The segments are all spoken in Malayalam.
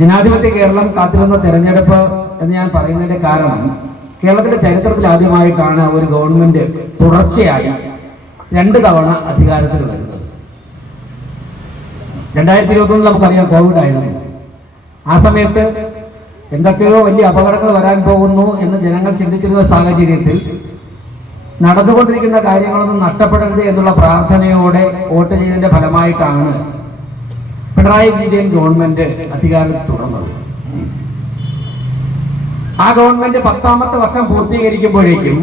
ജനാധിപത്യ കേരളം കാത്തിരുന്ന തെരഞ്ഞെടുപ്പ് എന്ന് ഞാൻ പറയുന്നതിന്റെ കാരണം കേരളത്തിന്റെ ചരിത്രത്തിൽ ആദ്യമായിട്ടാണ് ഒരു ഗവൺമെന്റ് തുടർച്ചയായി 2 തവണ അധികാരത്തിൽ വരുന്നത്. 2021 നമുക്കറിയാം, കോവിഡ് ആയിരുന്നു. ആ സമയത്ത് എന്തൊക്കെയോ വലിയ അപകടങ്ങൾ വരാൻ പോകുന്നു എന്ന് ജനങ്ങൾ ചിന്തിച്ചിരുന്ന സാഹചര്യത്തിൽ നടന്നുകൊണ്ടിരിക്കുന്ന കാര്യങ്ങളൊന്നും നഷ്ടപ്പെടരുത് എന്നുള്ള പ്രാർത്ഥനയോടെ വോട്ട് ചെയ്തതിന്റെ ഫലമായിട്ടാണ് പിണറായി വിജയൻ ഗവൺമെന്റ് അധികാരത്തിൽ തുടർന്നത്. ആ ഗവൺമെന്റ് 10ാമത്തെ വർഷം പൂർത്തീകരിക്കുമ്പോഴേക്കും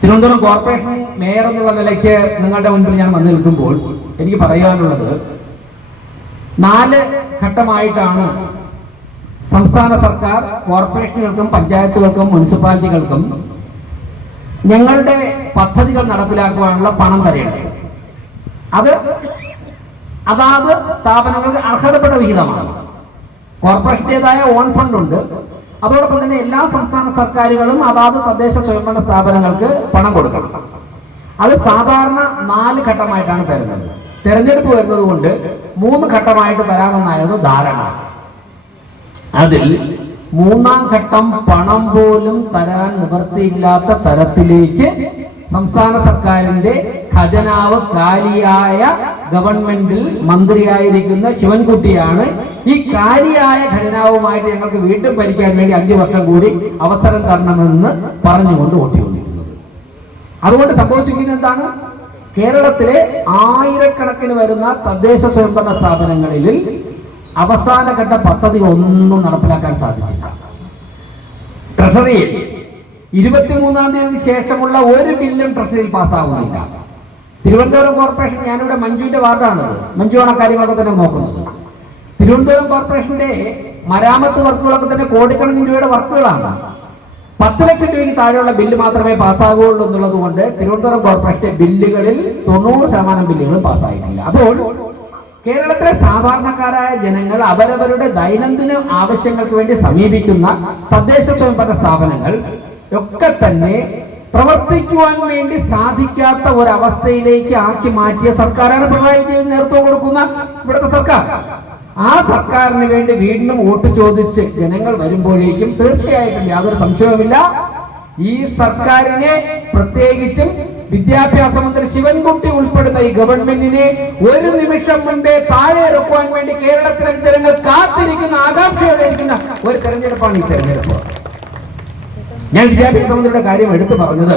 തിരുവനന്തപുരം കോർപ്പറേഷൻ മേയർ എന്നുള്ള നിലയ്ക്ക് നിങ്ങളുടെ മുൻപിൽ ഞാൻ വന്നു നിൽക്കുമ്പോൾ എനിക്ക് പറയാനുള്ളത്, 4 ഘട്ടമായിട്ടാണ് സംസ്ഥാന സർക്കാർ കോർപ്പറേഷനുകൾക്കും പഞ്ചായത്തുകൾക്കും മുനിസിപ്പാലിറ്റികൾക്കും ഞങ്ങളുടെ പദ്ധതികൾ നടപ്പിലാക്കുവാനുള്ള പണം തരേണ്ടത്. അത് അതാത് സ്ഥാപനങ്ങൾക്ക് അർഹതപ്പെട്ട വിഹിതമാണ്. കോർപ്പറേഷൻ്റെതായ ഓൺ ഫണ്ട് ഉണ്ട്. അതോടൊപ്പം തന്നെ എല്ലാ സംസ്ഥാന സർക്കാരുകളും അതാത് തദ്ദേശ സ്വയംഭരണ സ്ഥാപനങ്ങൾക്ക് പണം കൊടുക്കണം. അത് സാധാരണ 4 ഘട്ടമായിട്ടാണ് തരുന്നത്. തെരഞ്ഞെടുപ്പ് വരുന്നത് കൊണ്ട് 3 ഘട്ടമായിട്ട് തരാമെന്നായിരുന്നു ധാരണ. അതിൽ 3ാം ഘട്ടം പണം പോലും തരാൻ നിവൃത്തിയില്ലാത്ത തരത്തിലേക്ക് സംസ്ഥാന സർക്കാരിന്റെ ഖജനാവ് കാലിയായ ഗവൺമെന്റിൽ മന്ത്രിയായിരിക്കുന്ന ശിവൻകുട്ടിയാണ് ഈ കാലിയായ ഖജനാവുമായിട്ട് ഞങ്ങൾക്ക് വീണ്ടും ഭരിക്കാൻ വേണ്ടി 5 വർഷം കൂടി അവസരം തരണമെന്ന് പറഞ്ഞുകൊണ്ട് വോട്ട് ചോദിക്കുന്നത്. അതുകൊണ്ട് സംഭവിച്ചിരിക്കുന്നത് എന്താണ്? കേരളത്തിലെ ആയിരക്കണക്കിന് വരുന്ന തദ്ദേശ സ്വയംഭരണ സ്ഥാപനങ്ങളിൽ അവസാനഘട്ട പദ്ധതി ഒന്നും നടപ്പിലാക്കാൻ സാധിച്ചില്ല. ട്രഷറിയിൽ 23-ാം തീയതിക്ക് ശേഷമുള്ള ഒരു ബില്ലും ട്രഷറിയിൽ പാസ്സാവുന്നില്ല. തിരുവനന്തപുരം കോർപ്പറേഷൻ, ഞാനിവിടെ മഞ്ജുവിന്റെ വാർഡാണത്, മഞ്ജുവാണ് കാര്യങ്ങളൊക്കെ തന്നെ നോക്കുന്നത്. തിരുവനന്തപുരം കോർപ്പറേഷന്റെ മരാമത്ത് വർക്കുകളൊക്കെ തന്നെ കോടിക്കണക്കിന് രൂപയുടെ വർക്കുകളാണ്. 10 ലക്ഷം രൂപയ്ക്ക് താഴെയുള്ള ബില്ല് മാത്രമേ പാസ്സാകുകയുള്ളൂ എന്നുള്ളത് കൊണ്ട് തിരുവനന്തപുരം കോർപ്പറേഷന്റെ ബില്ലുകളിൽ 90% ബില്ലുകൾ പാസ്സായിട്ടില്ല. അപ്പോൾ കേരളത്തിലെ സാധാരണക്കാരായ ജനങ്ങൾ അവരവരുടെ ദൈനംദിന ആവശ്യങ്ങൾക്ക് വേണ്ടി സമീപിക്കുന്ന തദ്ദേശ സ്വയംഭരണ സ്ഥാപനങ്ങൾ ഒക്കെ തന്നെ പ്രവർത്തിക്കുവാൻ വേണ്ടി സാധിക്കാത്ത ഒരവസ്ഥയിലേക്ക് ആക്കി മാറ്റിയ സർക്കാരാണ് പിണറായി വിജയൻ നേതൃത്വം കൊടുക്കുന്ന ഇവിടുത്തെ സർക്കാർ. ആ സർക്കാരിന് വേണ്ടി വീണ്ടും വോട്ട് ചോദിച്ച് ജനങ്ങൾ വരുമ്പോഴേക്കും തീർച്ചയായിട്ടും യാതൊരു സംശയവുമില്ല, ഈ സർക്കാരിനെ, പ്രത്യേകിച്ചും വിദ്യാഭ്യാസ മന്ത്രി ശിവൻകുട്ടി ഉൾപ്പെടുന്ന ഈ ഗവൺമെന്റിനെ ഒരു നിമിഷം മുൻപേ താഴെ ഇറക്കുവാൻ വേണ്ടി കേരളത്തിലെ ജനങ്ങൾ കാത്തിരിക്കുന്ന, ആകാംക്ഷയോടെ ഇരിക്കുന്ന ഒരു തെരഞ്ഞെടുപ്പാണ് ഈ തെരഞ്ഞെടുപ്പ്. ഞാൻ വിദ്യാഭ്യാസ മന്ത്രിയുടെ കാര്യം എടുത്തു പറഞ്ഞത്,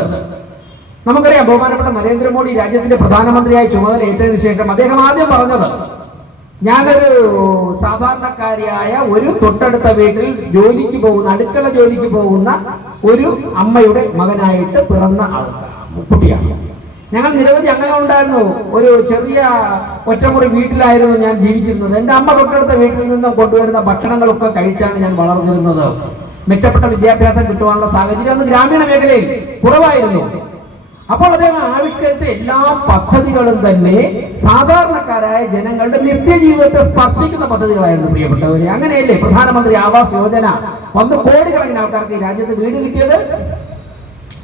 നമുക്കറിയാം ബഹുമാനപ്പെട്ട നരേന്ദ്രമോദി രാജ്യത്തിന്റെ പ്രധാനമന്ത്രിയായി ചുമതല ഏറ്റതിനു ശേഷം അദ്ദേഹം ആദ്യം പറഞ്ഞത്, ഞാനൊരു സാധാരണക്കാരിയായ ഒരു തൊട്ടടുത്ത വീട്ടിൽ ജോലിക്ക് പോകുന്ന, അടുക്കള ജോലിക്ക് പോകുന്ന ഒരു അമ്മയുടെ മകനായിട്ട് പിറന്ന കുട്ടിയാണ്. ഞങ്ങൾ നിരവധി അംഗങ്ങളുണ്ടായിരുന്നു. ഒരു ചെറിയ ഒറ്റമുറി വീട്ടിലായിരുന്നു ഞാൻ ജീവിച്ചിരുന്നത്. എൻ്റെ അമ്മ തൊട്ടടുത്ത വീട്ടിൽ നിന്നും കൊണ്ടുവരുന്ന ഭക്ഷണങ്ങളൊക്കെ കഴിച്ചാണ് ഞാൻ വളർന്നിരുന്നത്. മെച്ചപ്പെട്ട വിദ്യാഭ്യാസം കിട്ടുവാനുള്ള സാഹചര്യം അന്ന് ഗ്രാമീണ മേഖലയിൽ കുറവായിരുന്നു. അപ്പോൾ അദ്ദേഹം ആവിഷ്കരിച്ച എല്ലാ പദ്ധതികളും തന്നെ സാധാരണക്കാരായ ജനങ്ങളുടെ നിത്യജീവിതത്തെ സ്പർശിക്കുന്ന പദ്ധതികളായിരുന്നു പ്രിയപ്പെട്ടവരെ. അങ്ങനെയല്ലേ പ്രധാനമന്ത്രി ആവാസ് യോജന വന്ന് കോടിക്കണക്കിന് ആൾക്കാർക്ക് ഈ രാജ്യത്ത് വീട് കിട്ടിയത്?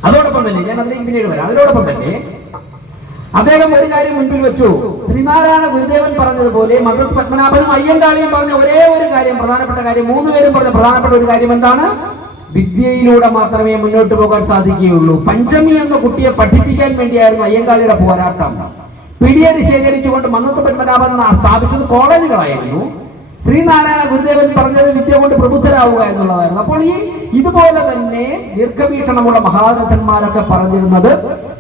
അതോടൊപ്പം തന്നെ, ഞാൻ അതിലേക്ക് പിന്നീട് വരാം, അതിനോടൊപ്പം തന്നെ അദ്ദേഹം ഒരു കാര്യം മുൻപിൽ വെച്ചു. ശ്രീനാരായണ ഗുരുദേവൻ പറഞ്ഞതുപോലെ മദ്ദത്ത് പത്മനാഭനും അയ്യങ്കാളിയും പറഞ്ഞ ഒരേ ഒരു കാര്യം, പ്രധാനപ്പെട്ട കാര്യം, 3 പേരും പറഞ്ഞ പ്രധാനപ്പെട്ട ഒരു കാര്യം എന്താണ്? വിദ്യയിലൂടെ മാത്രമേ മുന്നോട്ട് പോകാൻ സാധിക്കുകയുള്ളൂ. പഞ്ചമി എന്ന കുട്ടിയെ പഠിപ്പിക്കാൻ വേണ്ടിയായിരുന്നു അയ്യങ്കാളിയുടെ പോരാട്ടം. പിടിയരി ശേഖരിച്ചുകൊണ്ട് മന്നത്ത് പത്മനാഭൻ സ്ഥാപിച്ചത് കോളേജുകളായിരുന്നു. ശ്രീനാരായണ ഗുരുദേവൻ പറഞ്ഞത് വിദ്യ കൊണ്ട് പ്രബുദ്ധരാവുക എന്നുള്ളതായിരുന്നു. അപ്പോൾ ഇതുപോലെ തന്നെ ദീർഘവീക്ഷണമുള്ള മഹാരഥന്മാരൊക്കെ പറഞ്ഞിരുന്നത്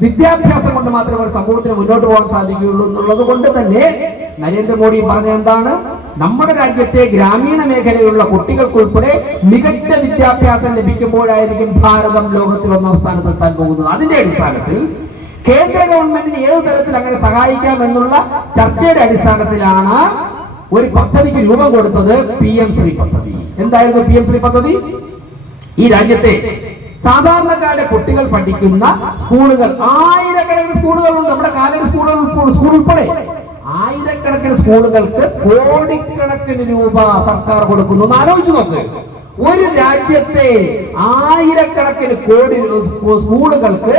വിദ്യാഭ്യാസം കൊണ്ട് മാത്രമേ ഒരു സമൂഹത്തിന് മുന്നോട്ട് പോകാൻ സാധിക്കുകയുള്ളൂ എന്നുള്ളത് കൊണ്ട് തന്നെ നരേന്ദ്രമോദി പറഞ്ഞത് എന്താണ്? നമ്മുടെ രാജ്യത്തെ ഗ്രാമീണ മേഖലയിലുള്ള കുട്ടികൾക്കുൾപ്പെടെ മികച്ച വിദ്യാഭ്യാസം ലഭിക്കുമ്പോഴായിരിക്കും ഭാരതം ലോകത്തിൽ 1ാം സ്ഥാനത്തെത്താൻ പോകുന്നത്. അതിന്റെ അടിസ്ഥാനത്തിൽ കേന്ദ്ര ഗവൺമെന്റിന് ഏത് തരത്തിൽ അങ്ങനെ സഹായിക്കാം എന്നുള്ള ചർച്ചയുടെ അടിസ്ഥാനത്തിലാണ് ഒരു പദ്ധതിക്ക് രൂപം കൊടുത്തത്, PM ശ്രീ പദ്ധതി. എന്തായിരുന്നു PM ശ്രീ പദ്ധതി? ഈ രാജ്യത്തെ സാധാരണക്കാരുടെ കുട്ടികൾ പഠിക്കുന്ന സ്കൂളുകൾ, ആയിരക്കണക്കിന് സ്കൂളുകളുണ്ട്, നമ്മുടെ കാലടി സ്കൂൾ ഉൾപ്പെടെ ആയിരക്കണക്കിന് സ്കൂളുകൾക്ക് കോടിക്കണക്കിന് രൂപ സർക്കാർ കൊടുക്കുന്നു. ഒന്ന് ആലോചിച്ച് നോക്ക്. ഒരു രാജ്യത്തെ ആയിരക്കണക്കിന് കോടി സ്കൂളുകൾക്ക്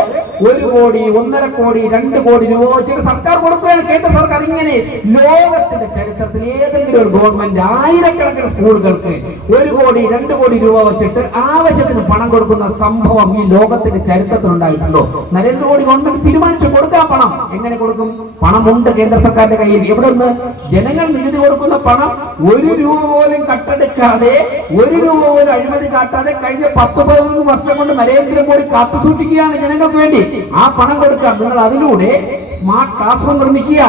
1 കോടി, 1.5 കോടി, 2 കോടി രൂപ വെച്ചിട്ട് സർക്കാർ കൊടുക്കുകയാണ്. കേന്ദ്ര സർക്കാർ ഇങ്ങനെ ലോകത്തിന്റെ ചരിത്രത്തിൽ ഏതെങ്കിലും ഒരു ഗവൺമെന്റ് ആയിരക്കണക്കിന് സ്കൂളുകൾക്ക് 1 കോടി, 2 കോടി രൂപ വെച്ചിട്ട് ആവശ്യത്തിന് പണം കൊടുക്കുന്ന സംഭവം ഈ ലോകത്തിന്റെ ചരിത്രത്തിൽ ഉണ്ടായിട്ടുണ്ടോ? നരേന്ദ്രമോദി ഗവൺമെന്റ് തീരുമാനിച്ചു കൊടുക്കാൻ പണം. എങ്ങനെ കൊടുക്കും? പണമുണ്ട് കേന്ദ്ര സർക്കാരിന്റെ കയ്യിൽ. എവിടെ നിന്ന്? ജനങ്ങൾ നികുതി കൊടുക്കുന്ന പണം 1 രൂപ പോലും കട്ടെടുക്കാതെ, 1 രൂപ പോലും അഴിമതി കാട്ടാതെ കഴിഞ്ഞ 10-11 വർഷം കൊണ്ട് നരേന്ദ്രമോദി കാത്തു സൂക്ഷിക്കുകയാണ് ജനങ്ങൾക്ക് വേണ്ടി. ആ പണം കൊടുക്കാം. നിങ്ങൾ അതിലൂടെ സ്മാർട്ട് ക്ലാസ് റൂം നിർമ്മിക്കുക.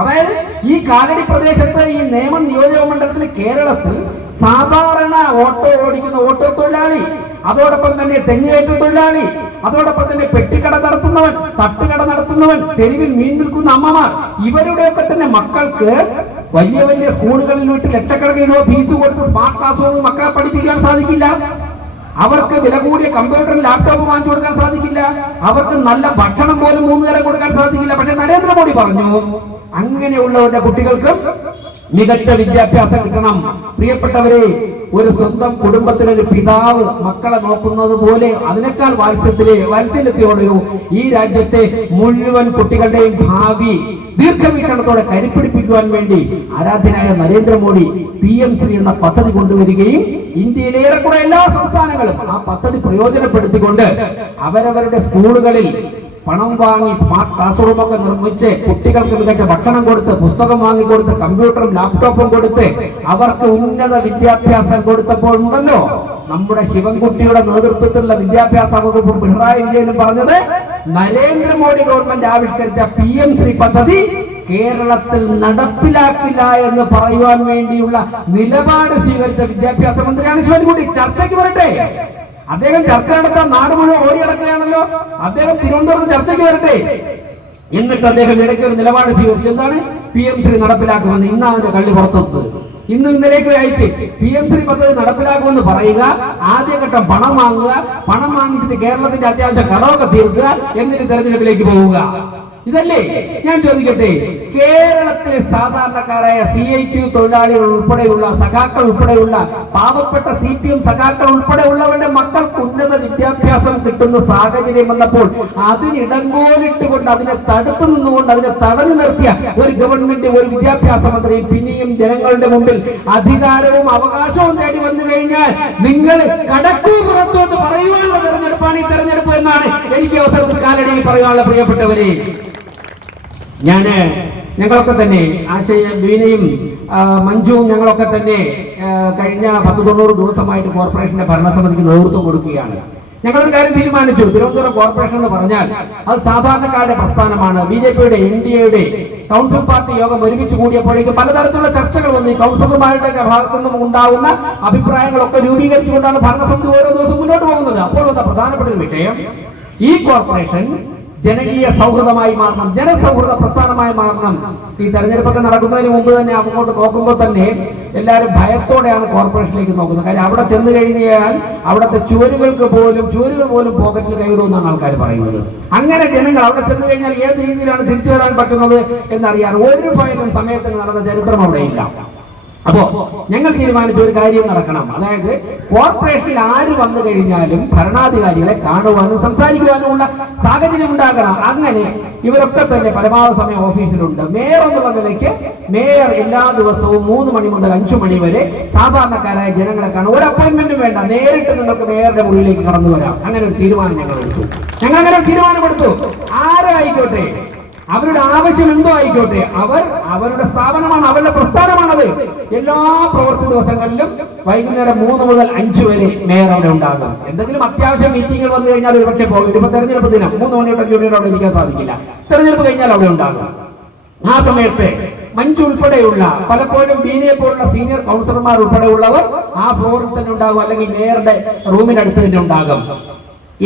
അതായത് ഈ കാലടി പ്രദേശത്ത്, ഈ നേമം നിയോജക മണ്ഡലത്തിൽ, കേരളത്തിൽ സാധാരണ ഓട്ടോ ഓടിക്കുന്ന ഓട്ടോ തൊഴിലാളി, അതോടൊപ്പം തന്നെ തെങ്ങുകയറ്റ തൊഴിലാളി, അതോടൊപ്പം തന്നെ പെട്ടിക്കട നടത്തുന്നവൻ, തട്ടുകട നടത്തുന്നവൻ, തെരുവിൽ മീൻ വിൽക്കുന്ന അമ്മമാർ, ഇവരുടെയൊക്കെ തന്നെ മക്കൾക്ക് വലിയ വലിയ സ്കൂളുകളിൽ വിട്ട് ലക്ഷക്കണക്കിന് രൂപ ഫീസ് കൊടുത്ത് സ്മാർട്ട് ക്ലാസ് റൂം മക്കളെ പഠിപ്പിക്കാൻ സാധിക്കില്ല. അവർക്ക് വില കൂടിയ കമ്പ്യൂട്ടറും ലാപ്ടോപ്പും വാങ്ങിച്ചു കൊടുക്കാൻ സാധിക്കില്ല. അവർക്ക് നല്ല ഭക്ഷണം പോലും 3 നേരം കൊടുക്കാൻ സാധിക്കില്ല. പക്ഷെ നരേന്ദ്രമോദി പറഞ്ഞു, അങ്ങനെയുള്ളവരുടെ കുട്ടികൾക്കും മികച്ച വിദ്യാഭ്യാസം കിട്ടണം. പ്രിയപ്പെട്ടവരെ, ഒരു സ്വന്തം കുടുംബത്തിലൊരു പിതാവ് മക്കളെ നോക്കുന്നത് പോലെ, അതിനേക്കാൾ വാത്സല്യത്തോടെയോ ഈ രാജ്യത്തെ മുഴുവൻ കുട്ടികളുടെയും ഭാവി ദീർഘവീക്ഷണത്തോടെ കരുപ്പിടിപ്പിക്കുവാൻ വേണ്ടി ആരാധ്യനായ നരേന്ദ്രമോദി PM-ശ്രീ എന്ന പദ്ധതി കൊണ്ടുവരികയും ഇന്ത്യയിലെ ഏറെക്കുറെ എല്ലാ സംസ്ഥാനങ്ങളും ആ പദ്ധതി പ്രയോജനപ്പെടുത്തിക്കൊണ്ട് അവരവരുടെ സ്കൂളുകളിൽ പണം വാങ്ങി സ്മാർട്ട് ക്ലാസ് റൂമൊക്കെ നിർമ്മിച്ച് കുട്ടികൾക്ക് മികച്ച ഭക്ഷണം കൊടുത്ത്, പുസ്തകം വാങ്ങിക്കൊടുത്ത്, കമ്പ്യൂട്ടറും ലാപ്ടോപ്പും കൊടുത്ത് അവർക്ക് ഉന്നത വിദ്യാഭ്യാസം കൊടുത്തപ്പോഴുണ്ടല്ലോ, നമ്മുടെ ശിവൻകുട്ടിയുടെ നേതൃത്വത്തിലുള്ള വിദ്യാഭ്യാസ വകുപ്പും പിണറായി വിജയനും പറഞ്ഞത്, നരേന്ദ്രമോദി ഗവൺമെന്റ് ആവിഷ്കരിച്ച PM-ശ്രീ പദ്ധതി കേരളത്തിൽ നടപ്പിലാക്കില്ല എന്ന് പറയുവാൻ വേണ്ടിയുള്ള നിലപാട് സ്വീകരിച്ച വിദ്യാഭ്യാസ മന്ത്രിയാണ് ശിവൻകുട്ടി. ചർച്ചയ്ക്ക് വരട്ടെ. അദ്ദേഹം ചർച്ച നടത്താൻ നാട് മുഴുവൻ ഓടി നടക്കുകയാണല്ലോ. അദ്ദേഹം തിരുവനന്തപുരത്ത് ചർച്ചയ്ക്ക് വരട്ടെ. എന്നിട്ട് അദ്ദേഹം ഇടയ്ക്ക് ഒരു നിലപാട് സ്വീകരിച്ചു. എന്താണ്? PM-ശ്രീ നടപ്പിലാക്കുമെന്ന്. ഇന്ന് അതിന്റെ കള്ളി പുറത്തെടുത്തത്. ഇന്നും ഇന്നലേക്ക് ആയിട്ട് PM-ശ്രീ പദ്ധതി നടപ്പിലാക്കുമെന്ന് പറയുക, ആദ്യഘട്ടം പണം വാങ്ങുക, പണം വാങ്ങിച്ചിട്ട് കേരളത്തിന്റെ അത്യാവശ്യ കടമൊക്കെ തീർക്കുക, എന്നിട്ട് തെരഞ്ഞെടുപ്പിലേക്ക് പോവുക. ഇതല്ലേ? ഞാൻ ചോദിക്കട്ടെ, കേരളത്തിലെ സാധാരണക്കാരായ CITU തൊഴിലാളികൾ ഉൾപ്പെടെയുള്ള സഖാക്കൾ ഉൾപ്പെടെയുള്ള പാവപ്പെട്ട CPM സഖാക്കൾ ഉൾപ്പെടെയുള്ളവരുടെ മക്കൾക്ക് ഉന്നത വിദ്യാഭ്യാസം കിട്ടുന്ന സാഹചര്യം വന്നപ്പോൾ അതിനിടങ്കോലിട്ടുകൊണ്ട്, അതിനെ തടുത്തു നിന്നുകൊണ്ട്, അതിനെ തടഞ്ഞു നിർത്തിയ ഒരു ഗവൺമെന്റ്, ഒരു വിദ്യാഭ്യാസ മന്ത്രി പിന്നെയും ജനങ്ങളുടെ മുമ്പിൽ അധികാരവും അവകാശവും നേടി വന്നു കഴിഞ്ഞാൽ നിങ്ങൾ കടക്കൂ പുറത്തു എന്ന് പറയുവാനുള്ള തെരഞ്ഞെടുപ്പാണ് ഈ തെരഞ്ഞെടുപ്പ് എന്നാണ് എനിക്ക് അവസരത്തിൽ കാലടിയിൽ പറയാനുള്ള പ്രിയപ്പെട്ടവരെ. ഞങ്ങളൊക്കെ തന്നെ വീണയും മഞ്ജുവും ഞങ്ങളൊക്കെ തന്നെ കഴിഞ്ഞ 10-90 ദിവസമായിട്ട് കോർപ്പറേഷന്റെ ഭരണസമിതിക്ക് നേതൃത്വം കൊടുക്കുകയാണ്. ഞങ്ങളൊരു കാര്യം തീരുമാനിച്ചു. തിരുവനന്തപുരം കോർപ്പറേഷൻ എന്ന് പറഞ്ഞാൽ അത് സാധാരണക്കാരുടെ പ്രസ്ഥാനമാണ്. BJP-യുടെ NDA-യുടെ കൗൺസിൽ പാർട്ടി യോഗം ഒരുമിച്ച് കൂടിയപ്പോഴേക്ക് പലതരത്തിലുള്ള ചർച്ചകൾ വന്നു. ഈ കൗൺസിലർമാരുടെ ഭാഗത്തു നിന്നും ഉണ്ടാകുന്ന അഭിപ്രായങ്ങളൊക്കെ രൂപീകരിച്ചുകൊണ്ടാണ് ഭരണസമിതി ഓരോ ദിവസം മുന്നോട്ട് പോകുന്നത്. അപ്പോൾ വന്ന പ്രധാനപ്പെട്ട ഒരു വിഷയം, ഈ കോർപ്പറേഷൻ ജനകീയ സൗഹൃദമായി മാറണം, ജനസൗഹൃദ പ്രസ്ഥാനമായി മാറണം. ഈ തെരഞ്ഞെടുപ്പൊക്കെ നടക്കുന്നതിന് മുമ്പ് തന്നെ അങ്ങോട്ട് നോക്കുമ്പോൾ തന്നെ എല്ലാവരും ഭയത്തോടെയാണ് കോർപ്പറേഷനിലേക്ക് നോക്കുന്നത്. കാര്യം അവിടെ ചെന്ന് കഴിഞ്ഞാൽ അവിടുത്തെ ചുവരുകൾ പോലും പോക്കറ്റിൽ കൈയിടുമെന്നാണ് ആൾക്കാർ പറയുന്നത്. അങ്ങനെ ജനങ്ങൾ അവിടെ ചെന്ന് കഴിഞ്ഞാൽ ഏത് രീതിയിലാണ് തിരിച്ചു വരാൻ പറ്റുന്നത് എന്നറിയാൻ ഒരു ഫയലും സമയത്തിന് നടന്ന ചരിത്രം അവിടെയില്ല. അപ്പോ ഞങ്ങൾ തീരുമാനിച്ച ഒരു കാര്യം നടക്കണം. അതായത് കോർപ്പറേഷനിൽ ആര് വന്നു കഴിഞ്ഞാലും ഭരണാധികാരികളെ കാണുവാനും സംസാരിക്കുവാനും ഉള്ള സാഹചര്യം ഉണ്ടാകണം. അങ്ങനെ ഇവരൊക്കെ തന്നെ പരമാവധി സമയം ഓഫീസിലുണ്ട്. മേയർ എന്നുള്ള നിലയ്ക്ക് മേയർ എല്ലാ ദിവസവും 3 മണി മുതൽ 5 മണി വരെ സാധാരണക്കാരായ ജനങ്ങളെ കാണും. ഒരു അപ്പോയിന്റ്മെന്റും വേണ്ട, നേരിട്ട് നിങ്ങൾക്ക് മേയറുടെ മുറിയിലേക്ക് കടന്നു വരാം. അങ്ങനെ ഒരു തീരുമാനം ഞങ്ങൾ അങ്ങനെ ഒരു തീരുമാനമെടുത്തു. ആരായിക്കോട്ടെ, അവരുടെ ആവശ്യം എന്തോ ആയിക്കോട്ടെ, അവരുടെ സ്ഥാപനമാണ്, അവരുടെ പ്രസ്ഥാനമാണത്. എല്ലാ പ്രവൃത്തി ദിവസങ്ങളിലും വൈകുന്നേരം 3 മുതൽ 5 വരെ മേയർ അവിടെ ഉണ്ടാകും. എന്തെങ്കിലും അത്യാവശ്യം മീറ്റിംഗുകൾ വന്നു കഴിഞ്ഞാൽ ഒരു പക്ഷേ പോകും. ഇപ്പൊ തെരഞ്ഞെടുപ്പ് ദിനം 3 മണിയോടെ 5 മണിയോടെ അവിടെ ഇരിക്കാൻ സാധിക്കില്ല. തെരഞ്ഞെടുപ്പ് കഴിഞ്ഞാൽ അവിടെ ഉണ്ടാകും. ആ സമയത്ത് മഞ്ജു ഉൾപ്പെടെയുള്ള, പലപ്പോഴും ബീനയെ പോലുള്ള സീനിയർ കൗൺസിലർമാർ ഉൾപ്പെടെയുള്ളവർ ആ ഫ്ലോറിൽ തന്നെ ഉണ്ടാകും, അല്ലെങ്കിൽ മേയറുടെ റൂമിനടുത്ത് തന്നെ ഉണ്ടാകും.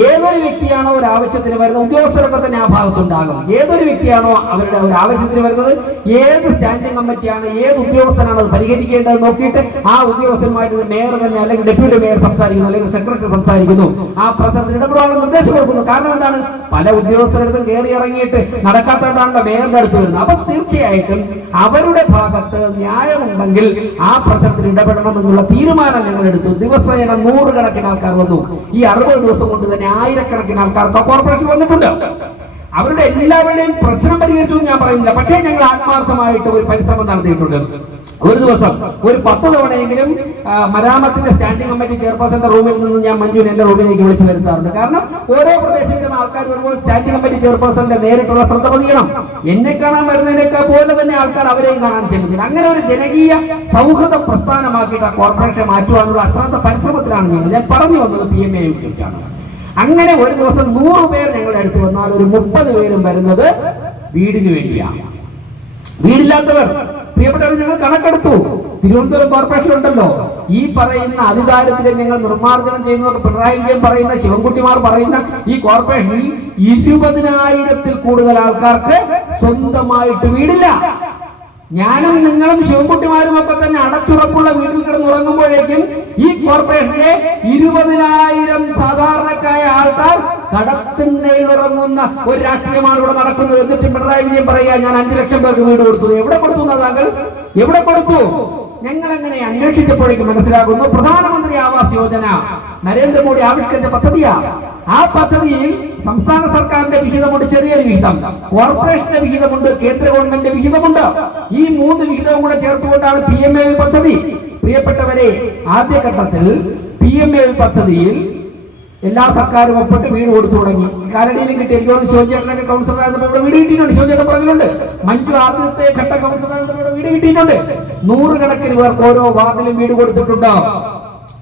ഏതൊരു വ്യക്തിയാണോ ഒരു ആവശ്യത്തിന് വരുന്നത്, ഉദ്യോഗസ്ഥരൊക്കെ തന്നെ ആ ഭാഗത്തുണ്ടാകും. ഏതൊരു വ്യക്തിയാണോ അവരുടെ ഒരു ആവശ്യത്തിന് വരുന്നത്, ഏത് സ്റ്റാൻഡിംഗ് കമ്മിറ്റിയാണ്, ഏത് ഉദ്യോഗസ്ഥനാണ് അത് പരിഹരിക്കേണ്ടത് നോക്കിയിട്ട് ആ ഉദ്യോഗസ്ഥനുമായിട്ട് മേയർ തന്നെ അല്ലെങ്കിൽ ഡെപ്യൂട്ടി മേയർ സംസാരിക്കുന്നു, അല്ലെങ്കിൽ സെക്രട്ടറി സംസാരിക്കുന്നു, ആ പ്രശ്നത്തിന് ഇടപെടാനുള്ള നിർദ്ദേശം കൊടുക്കുന്നു. കാരണം എന്താണ്, പല ഉദ്യോഗസ്ഥരുടെ കയറി ഇറങ്ങിയിട്ട് നടക്കാത്തതുകൊണ്ടാണല്ലോ മേയറിന്റെ അടുത്ത് വരുന്നത്. അപ്പൊ തീർച്ചയായിട്ടും അവരുടെ ഭാഗത്ത് ന്യായമുണ്ടെങ്കിൽ ആ പ്രശ്നത്തിൽ ഇടപെടണം എന്നുള്ള തീരുമാനം ഞങ്ങൾ എടുത്തു. ദിവസേന 100 കണക്കിന് ആൾക്കാർ വന്നു. ഈ 60 ദിവസം കൊണ്ട് തന്നെ 1000-കണക്കിന് ആൾക്കാർക്ക് കോർപ്പറേഷൻ വന്നിട്ടുണ്ട്. അവരുടെ എല്ലാവരുടെയും പ്രശ്നം പരിഹരിച്ചു ഞാൻ പറയുന്നില്ല, പക്ഷേ ഞങ്ങൾ ആത്മാർത്ഥമായിട്ട് ഒരു പരിശ്രമം നടത്തിയിട്ടുണ്ട്. ഒരു ദിവസം ഒരു 10 തവണയെങ്കിലും മരാമത്തിന്റെ സ്റ്റാൻഡിംഗ് കമ്മിറ്റി ചെയർപേഴ്സന്റെ റൂമിൽ നിന്ന് ഞാൻ മഞ്ജുവിനെ എന്റെ റൂമിലേക്ക് വിളിച്ചു വരുത്താറുണ്ട്. കാരണം ഓരോ പ്രദേശത്തും ആൾക്കാർ വരുമ്പോൾ സ്റ്റാൻഡിംഗ് കമ്മിറ്റി ചെയർപേഴ്സന്റെ നേരിട്ടുള്ള ശ്രദ്ധ പതിയണം. എന്നെ കാണാൻ വരുന്നതിനേക്കാൾ പോലെ തന്നെ ആൾക്കാർ അവരെയും കാണാൻ ചെല്ലുന്നില്ല. അങ്ങനെ ഒരു ജനകീയ സൗഹൃദ പ്രസ്ഥാനമാക്കിയിട്ട് ആ കോർപ്പറേഷൻ മാറ്റുവാനുള്ള അശ്രാന്ത പരിശ്രമത്തിലാണ് ഞാൻ പറഞ്ഞു വന്നത്. PMAU-ക്കാണ്. അങ്ങനെ ഒരു ദിവസം 100 പേർ ഞങ്ങളുടെ അടുത്ത് വന്നാൽ ഒരു 30 പേരും വരുന്നത് വീടിന് വേണ്ടിയാണ്. വീടില്ലാത്തവർ, പ്രിയപ്പെട്ടവർ, ഞങ്ങൾ കണക്കെടുത്തു. തിരുവനന്തപുരം കോർപ്പറേഷൻ ഉണ്ടല്ലോ, ഈ പറയുന്ന അധികാരത്തിലെ ഞങ്ങൾ നിർമ്മാർജ്ജനം ചെയ്യുന്നവർ, പിണറായി വിജയൻ പറയുന്ന, ശിവൻകുട്ടിമാർ പറയുന്ന ഈ കോർപ്പറേഷനിൽ 20,000-ൽ കൂടുതൽ ആൾക്കാർക്ക് സ്വന്തമായിട്ട് വീടില്ല. ഞാനും നിങ്ങളും ശിവൻകുട്ടിമാരും ഒക്കെ തന്നെ അടച്ചുറപ്പുള്ള വീട്ടിൽ കിടന്നുറങ്ങുമ്പോഴേക്കും ഈ കോർപ്പറേഷനിലെ 20,000 സാധാരണക്കായ ആൾക്കാർ കടത്തിണ്ണയിൽ ഉറങ്ങുന്ന ഒരു രാഷ്ട്രീയമാണ് ഇവിടെ നടക്കുന്നത്. എന്നിട്ട് പിണറായി വിജയൻ പറയുക, ഞാൻ 5 ലക്ഷം പേർക്ക് വീട് കൊടുത്തു. എവിടെ കൊടുത്തു താങ്കൾ? എവിടെ കൊടുത്തു? ഞങ്ങൾ അങ്ങനെ അന്വേഷിച്ചപ്പോഴേക്കും മനസ്സിലാകുന്നു, പ്രധാനമന്ത്രി ആവാസ് യോജന നരേന്ദ്രമോദി ആവിഷ്കരിച്ച പദ്ധതിയാണ്. ആ പദ്ധതിയിൽ സംസ്ഥാന സർക്കാരിന്റെ വിഹിതമുണ്ട്, ചെറിയൊരു വിഹിതം, കോർപ്പറേഷന്റെ വിഹിതമുണ്ട്, കേന്ദ്ര ഗവൺമെന്റിന്റെ വിഹിതമുണ്ട്. ഈ 3 വിഹിതവും കൂടെ ചേർത്തുകൊണ്ടാണ് PMAU പദ്ധതി. പ്രിയപ്പെട്ടവരെ, ആദ്യഘട്ടത്തിൽ PMAU പദ്ധതിയിൽ എല്ലാ സർക്കാരും ഒപ്പിട്ട് വീട് കൊടുത്തു തുടങ്ങി. കാലടിയിലും കിട്ടി. എനിക്ക് തോന്നുന്നു ശിവചേട്ടനൊക്കെ കൗൺസിലറായിരുന്നപ്പോൾ ഇവിടെ വീട് കിട്ടിയിട്ടുണ്ട്. ശിവചേട്ടൻ പറഞ്ഞിട്ടുണ്ട്. മഞ്ജു ആദ്യത്തെ ഘട്ട കൗൺസിലറായിരുന്നപ്പോൾ ഇവിടെ വീട് കിട്ടിയിട്ടുണ്ട്. 100 കണക്കിന് പേർക്ക് ഓരോ വാർഡിലും വീട് കൊടുത്തിട്ടുണ്ട്.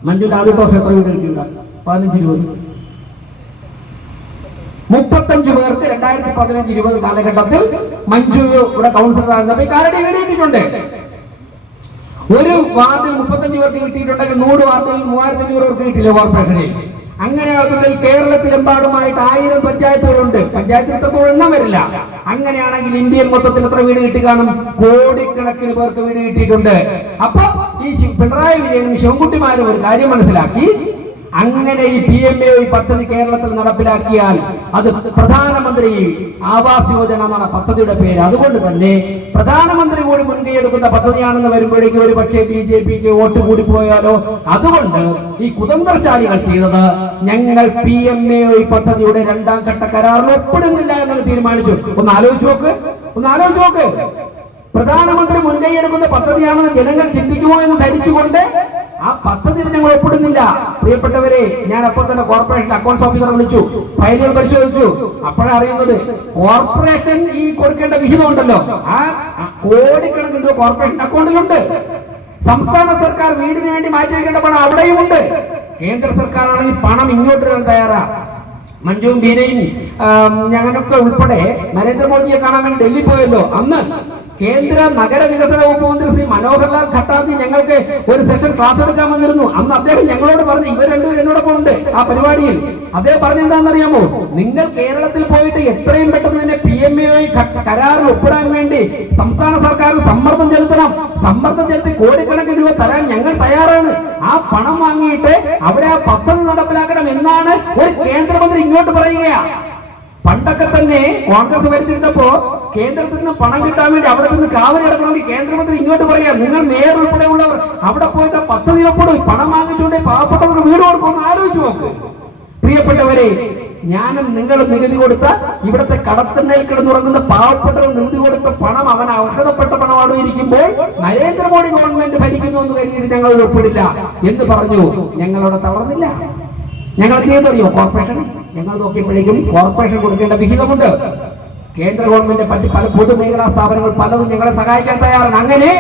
മഞ്ജുവിന്റെ ആദ്യത്തെ വർഷം എത്ര വീട് കിട്ടിയിട്ടുണ്ട്? 15-20. 35 പേർക്ക് 2015-20 കാലഘട്ടത്തിൽ മഞ്ജു ഇവിടെ കൗൺസിലറായിരുന്നപ്പോൾ കാലടി വീട് കിട്ടിയിട്ടുണ്ട്. ഒരു വാർഡിൽ 35 പേർക്ക് കിട്ടിയിട്ടുണ്ടെങ്കിൽ 100 വാർഡിൽ 3500 പേർക്ക് കിട്ടില്ല കോർപ്പറേഷനിൽ. അങ്ങനെയാണെങ്കിൽ കേരളത്തിലെമ്പാടുമായിട്ട് 1000 പഞ്ചായത്തുകളുണ്ട്. പഞ്ചായത്തിൽ ഇത്രത്തോളം എണ്ണം വരില്ല. അങ്ങനെയാണെങ്കിൽ ഇന്ത്യയിൽ മൊത്തത്തിൽ എത്ര വീട് കിട്ടി കാണും? കോടിക്കണക്കിന് പേർക്ക് വീട് കിട്ടിയിട്ടുണ്ട്. അപ്പൊ ഈ പിണറായി വിജയനും ശിവൻകുട്ടിമാരും ഒരു കാര്യം മനസ്സിലാക്കി, അങ്ങനെ ഈ PMAU പദ്ധതി കേരളത്തിൽ നടപ്പിലാക്കിയാൽ അത് പ്രധാനമന്ത്രി ആവാസ് യോജന എന്നാണ് പദ്ധതിയുടെ പേര്. അതുകൊണ്ട് തന്നെ പ്രധാനമന്ത്രി കൂടി മുൻകൈ എടുക്കുന്ന പദ്ധതിയാണെന്ന് വരുമ്പോഴേക്കും ഒരു പക്ഷേ BJPക്ക് വോട്ട് കൂടി പോയാലോ. അതുകൊണ്ട് ഈ കുതന്ത്രശാലികൾ ചെയ്തത്, ഞങ്ങൾ PMAU പദ്ധതിയുടെ 2ാം ഘട്ട കരാറിൽ ഒപ്പിടുന്നില്ല എന്ന് തീരുമാനിച്ചു. ഒന്ന് ആലോചിച്ച് നോക്ക്. പ്രധാനമന്ത്രി മുൻകൈ എടുക്കുന്ന പദ്ധതിയാണെന്ന് ജനങ്ങൾ ചിന്തിക്കുമോ എന്ന് ധരിച്ചുകൊണ്ട് ആ പദ്ധതിയിൽ ഞങ്ങൾ ഒപ്പിടുന്നില്ല. പ്രിയപ്പെട്ടവരെ, ഞാൻ അപ്പോൾ തന്നെ കോർപ്പറേഷൻ അക്കൗണ്ട്സ് ഓഫീസറെ വിളിച്ചു, ഫയലുകൾ പരിശോധിച്ചു. അപ്പോഴറിയുന്നത് കോർപ്പറേഷൻ ഈ കൊടുക്കേണ്ട വിഹിതം ഉണ്ടല്ലോ, ആ കോടിക്കണക്കിന് രൂപ കോർപ്പറേഷൻ അക്കൗണ്ടിലുണ്ട്. സംസ്ഥാന സർക്കാർ വീടിന് വേണ്ടി മാറ്റി വയ്ക്കേണ്ട പണം അവിടെയുമുണ്ട്. കേന്ദ്ര സർക്കാരാണ് ഈ പണം ഇങ്ങോട്ട് തരാൻ തയ്യാറാ. മഞ്ജുവും ബീനയും ഞങ്ങളൊക്കെ ഉൾപ്പെടെ നരേന്ദ്രമോദിയെ കാണാൻ വേണ്ടി ഡൽഹി പോയല്ലോ. അന്ന് കേന്ദ്ര നഗരവികസന വകുപ്പ് മന്ത്രി ശ്രീ മനോഹർലാൽ ഖട്ടാർജി ഞങ്ങൾക്ക് ഒരു സെഷൻ ക്ലാസ് എടുക്കാൻ വന്നിരുന്നു. അന്ന് അദ്ദേഹം ഞങ്ങളോട് പറഞ്ഞു, ഇവർ രണ്ടുപേരും എന്നോടൊപ്പം ഉണ്ട് ആ പരിപാടിയിൽ. അദ്ദേഹം പറഞ്ഞെന്താണെന്നറിയാമോ? നിങ്ങൾ കേരളത്തിൽ പോയിട്ട് എത്രയും പെട്ടെന്ന് തന്നെ PMAU കരാറിൽ ഒപ്പിടാൻ വേണ്ടി സംസ്ഥാന സർക്കാരിന് സമ്മർദ്ദം ചെലുത്തണം. സമ്മർദ്ദം ചെലുത്തി കോടിക്കണക്കിന് രൂപ തരാൻ ഞങ്ങൾ തയ്യാറാണ്. ആ പണം വാങ്ങിയിട്ട് അവിടെ ആ പദ്ധതി നടപ്പിലാക്കണം എന്നാണ് ഒരു കേന്ദ്രമന്ത്രി ഇങ്ങോട്ട് പറയുകയാണ്. പണ്ടൊക്കെ തന്നെ കോൺഗ്രസ് ഭരിച്ചിരുന്നപ്പോ കേന്ദ്രത്തിൽ നിന്ന് പണം കിട്ടാൻ വേണ്ടി അവിടെ നിന്ന് കാവൽ കിടക്കണമെങ്കിൽ കേന്ദ്രമന്ത്രി ഇങ്ങോട്ട് പറയാം, നിങ്ങൾ മേയർ ഉൾപ്പെടെയുള്ളവർ അവിടെ പോയിട്ട് പദ്ധതി ഒപ്പിടും, പണം വാങ്ങിച്ചുകൊണ്ട് പാവപ്പെട്ടവർക്ക് വീട് കൊടുക്കുമെന്ന് ആലോചിച്ച് നോക്ക്. പ്രിയപ്പെട്ടവരെ, ഞാനും നിങ്ങളും നികുതി കൊടുത്ത, ഇവിടുത്തെ കടത്തിണ്ണയിൽ കിടന്നുറങ്ങുന്ന പാവപ്പെട്ടവർ നികുതി കൊടുത്ത പണം അവൻ അർഹതപ്പെട്ട പണമാണ് ഇരിക്കുമ്പോൾ നരേന്ദ്രമോദി ഗവൺമെന്റ് ഭരിക്കുന്നു എന്ന് കരുതിയിട്ട് ഞങ്ങൾ ഒപ്പിടില്ല എന്ന് പറഞ്ഞു. ഞങ്ങളവിടെ തളർന്നില്ല. ഞങ്ങൾ എന്ത് ചെയ്തറിയോ? കോർപ്പറേഷൻ ഞങ്ങൾ നോക്കിയപ്പോഴേക്കും കോർപ്പറേഷൻ കൊടുക്കേണ്ട വിഹിതമുണ്ട്. കേന്ദ്ര ഗവൺമെന്റ് മറ്റ് പല പൊതുമേഖലാ സ്ഥാപനങ്ങൾ പലതും ഞങ്ങളെ സഹായിക്കാൻ തയ്യാറാണ്. അങ്ങനെ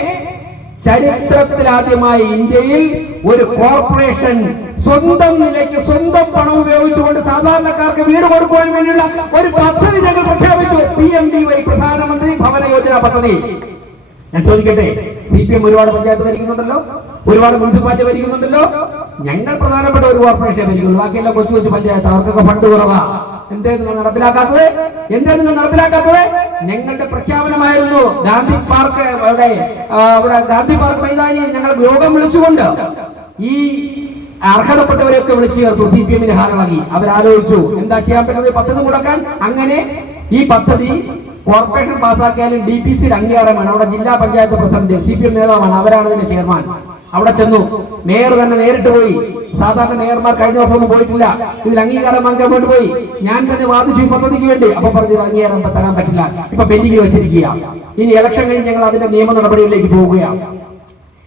ചരിത്രത്തിലാദ്യമായി ഇന്ത്യയിൽ ഒരു കോർപ്പറേഷൻ സ്വന്തം നിലയ്ക്ക് സ്വന്തം പണം ഉപയോഗിച്ചുകൊണ്ട് സാധാരണക്കാർക്ക് വീട് കൊടുക്കുവാൻ വേണ്ടിയുള്ള ഒരു പദ്ധതി ഞങ്ങൾ പ്രഖ്യാപിച്ചു. PMDY, പ്രധാനമന്ത്രി ഭവന യോജന പദ്ധതി. ഞാൻ ചോദിക്കട്ടെ, CPM ഒരുപാട് പഞ്ചായത്ത് ഭരിക്കുന്നുണ്ടല്ലോ, ഒരുപാട് മുനിസിപ്പാലിറ്റി ഭരിക്കുന്നുണ്ടല്ലോ. ഞങ്ങൾ പ്രധാനപ്പെട്ട ഒരു കോർപ്പറേഷനെ ഭരിക്കുള്ളൂ, ബാക്കിയെല്ലാം കൊച്ചു കൊച്ചു പഞ്ചായത്ത്, അവർക്കൊക്കെ ഫണ്ട് കുറവാ. എന്തേ നിങ്ങൾ നടപ്പിലാക്കാത്തത്? ഞങ്ങളുടെ പ്രഖ്യാപനമായിരുന്നു ഗാന്ധി പാർക്ക്, അവിടെ ഗാന്ധി പാർക്ക് മൈതാനിയിൽ ഞങ്ങൾ യോഗം വിളിച്ചുകൊണ്ട് ഈ അർഹതപ്പെട്ടവരെയൊക്കെ വിളിച്ചു ചേർത്തു. CPM ഹാരളകി അവരാലോചിച്ചു എന്താ ചെയ്യാൻ പറ്റുന്നത്, പദ്ധതി മുടക്കാൻ. അങ്ങനെ ഈ പദ്ധതി കോർപ്പറേഷൻ പാസ്സാക്കിയാലും DPCയുടെ അംഗീകാരമാണ്. അവിടെ ജില്ലാ പഞ്ചായത്ത് പ്രസിഡന്റ് CPM നേതാവാണ്, അവരാണ് ഇതിന്റെ ചെയർമാൻ. അവിടെ ചെന്നു, മേയർ തന്നെ നേരിട്ട് പോയി. സാധാരണ മേയർമാർ കഴിഞ്ഞ വർഷം ഒന്നും പോയിട്ടില്ല. ഇതിൽ അംഗീകാരം വാങ്ങിക്കാൻ വേണ്ടി പോയി. ഞാൻ തന്നെ വാദിച്ചു ഈ പദ്ധതിക്ക് വേണ്ടി. അപ്പൊ പറഞ്ഞത് അംഗീകാരം തരാൻ പറ്റില്ല, ഇപ്പൊ പെൻഡിംഗ് വെച്ചിരിക്കുക. ഇനി ഇലക്ഷൻ കഴിഞ്ഞ് ഞങ്ങൾ അതിന്റെ നിയമ നടപടികളിലേക്ക് പോവുകയാണ്.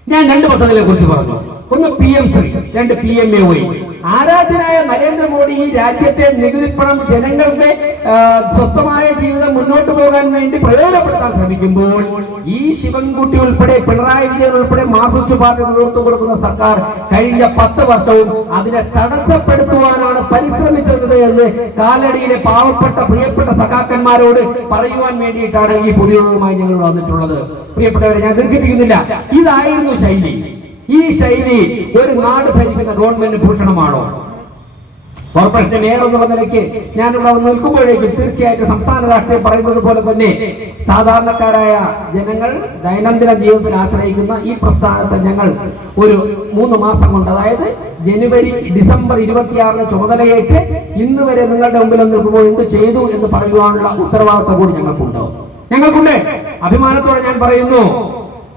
ഞാൻ 2 പദ്ധതികളെ കുറിച്ച് പറഞ്ഞു. ഒന്ന് PM-3, 2 PMAY. ആരാധ്യനായ നരേന്ദ്രമോദി ഈ രാജ്യത്തെ നികുതി പണം ജനങ്ങളുടെ സ്വസ്ഥമായ ജീവിതം മുന്നോട്ട് പോകാൻ വേണ്ടി പ്രയോജനപ്പെടുത്താൻ ശ്രമിക്കുമ്പോൾ ഈ ശിവൻകുട്ടി ഉൾപ്പെടെ പിണറായി വിജയൻ ഉൾപ്പെടെ മാർക്സിസ്റ്റ് പാർട്ടി നേതൃത്വം കൊടുക്കുന്ന സർക്കാർ കഴിഞ്ഞ 10 വർഷവും അതിനെ തടസ്സപ്പെടുത്തുവാനാണ് പരിശ്രമിച്ചത് എന്ന് കാലടിയിലെ പാവപ്പെട്ട പ്രിയപ്പെട്ട സഖാക്കന്മാരോട് പറയുവാൻ വേണ്ടിയിട്ടാണ് ഈ പൊതുയോഗവുമായി ഞങ്ങൾ വന്നിട്ടുള്ളത്. പ്രിയപ്പെട്ടവരെ, ഞാൻ ദീർഘിപ്പിക്കുന്നില്ല. ഇതായിരുന്നു ശൈലി. ഈ ശൈലി ഒരു നാട് ഭരിക്കുന്ന ഗവൺമെന്റ് ഭൂഷണമാണോ? കോർപ്പറേഷന്റെ മേയർ എന്നുള്ള നിലയ്ക്ക് ഞാനിവിടെ നിൽക്കുമ്പോഴേക്കും തീർച്ചയായിട്ടും സംസ്ഥാന രാഷ്ട്രീയം പറയുന്നത് പോലെ തന്നെ സാധാരണക്കാരായ ജനങ്ങൾ ദൈനംദിന ജീവിതത്തിൽ ആശ്രയിക്കുന്ന ഈ പ്രസ്ഥാനത്തെ ഞങ്ങൾ ഒരു 3 മാസം കൊണ്ട്, അതായത് ഡിസംബർ 26 ചുമതലയേറ്റ് ഇന്ന് വരെ നിങ്ങളുടെ മുമ്പിൽ നിൽക്കുമ്പോൾ എന്ത് ചെയ്തു എന്ന് പറയുവാനുള്ള ഉത്തരവാദിത്വം കൂടി ഞങ്ങൾക്കുണ്ട്. അഭിമാനത്തോടെ ഞാൻ പറയുന്നു,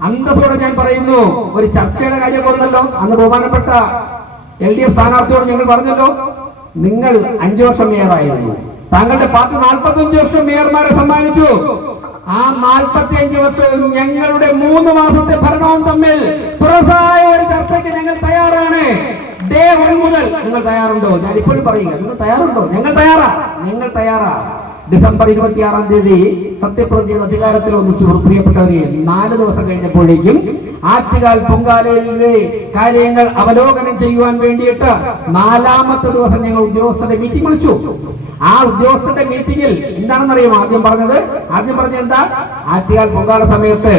അന്തസ്സോടെ ഞാൻ പറയുന്നു. ഒരു ചർച്ചയുടെ കാര്യം വന്നല്ലോ, അന്ന് ബഹുമാനപ്പെട്ട LDF സ്ഥാനാർത്ഥിയോട് ഞങ്ങൾ പറഞ്ഞല്ലോ, നിങ്ങൾ 5 വർഷം മേയറായിരുന്നു, താങ്കളുടെ പാർട്ടി 45 വർഷം മേയർമാരെ സമ്മാനിച്ചു. ആ 45 വർഷവും ഞങ്ങളുടെ 3 മാസത്തെ ഭരണവും തമ്മിൽ തുറസായ ഒരു ചർച്ചയ്ക്ക് ഞങ്ങൾ തയ്യാറാണ്. ഡേ 1 മുതൽ നിങ്ങൾ തയ്യാറുണ്ടോ? ഞാൻ ഇപ്പോഴും പറയുക, നിങ്ങൾ തയ്യാറുണ്ടോ? ഞങ്ങൾ തയ്യാറാ. ഡിസംബർ 26-ാം തീയതി സത്യപ്രതിജ്ഞ അധികാരത്തിൽ വന്നു. പ്രിയപ്പെട്ടവരെ, 4 ദിവസം കഴിഞ്ഞപ്പോഴേക്കും ആറ്റുകാൽ പൊങ്കാലയിലെ കാര്യങ്ങൾ അവലോകനം ചെയ്യുവാൻ വേണ്ടിയിട്ട് 4ാമത്തെ ദിവസം ഞങ്ങൾ ഉദ്യോഗസ്ഥരുടെ മീറ്റിംഗ് വിളിച്ചു. ആ ഉദ്യോഗസ്ഥരുടെ മീറ്റിംഗിൽ എന്താണെന്നറിയുമോ ആദ്യം പറഞ്ഞത് എന്താ? ആറ്റുകാൽ പൊങ്കാല സമയത്ത്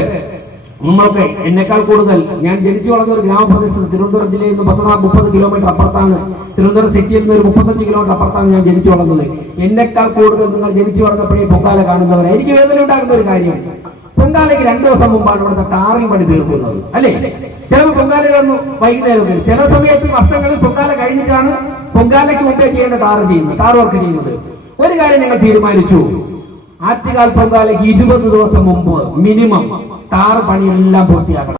നമ്മളൊക്കെ എന്നെക്കാൾ കൂടുതൽ, ഞാൻ ജനിച്ചു വളർന്ന ഒരു ഗ്രാമപ്രദേശത്ത് തിരുവനന്തപുരം ജില്ലയിൽ നിന്ന് 30 കിലോമീറ്റർ അപ്പുറത്താണ്, തിരുവനന്തപുരം സിറ്റിയിൽ നിന്ന് ഒരു 35 കിലോമീറ്റർ അപ്പുറത്താണ് ഞാൻ ജനിച്ചു വളർന്നത്. എന്നെക്കാൾ കൂടുതൽ നിങ്ങൾ ജനിച്ചു വളർന്നപ്പോഴേ പൊങ്കാല കാണുന്നവരെ എനിക്ക് വേദന ഉണ്ടാകുന്ന ഒരു കാര്യം, പൊങ്കാലയ്ക്ക് 2 ദിവസം മുമ്പാണ് ഇവിടുത്തെ ടാറിംഗ് പണി തീർക്കുന്നത്, അല്ലേ? ചിലപ്പോൾ പൊങ്കാലയൊന്നും വൈകുന്നേരം, ചില സമയത്ത് വർഷങ്ങളിൽ പൊങ്കാല കഴിഞ്ഞിട്ടാണ് പൊങ്കാലയ്ക്ക് മുമ്പേ ചെയ്യേണ്ട ടാർ വർക്ക് ചെയ്യുന്നത്. ഒരു കാര്യം ഞങ്ങൾ തീരുമാനിച്ചു, ആറ്റുകാൽ പൊങ്കാലയ്ക്ക് 20 ദിവസം മുമ്പ് മിനിമം ടാർ പണിയെല്ലാം പൂർത്തിയാക്കണം.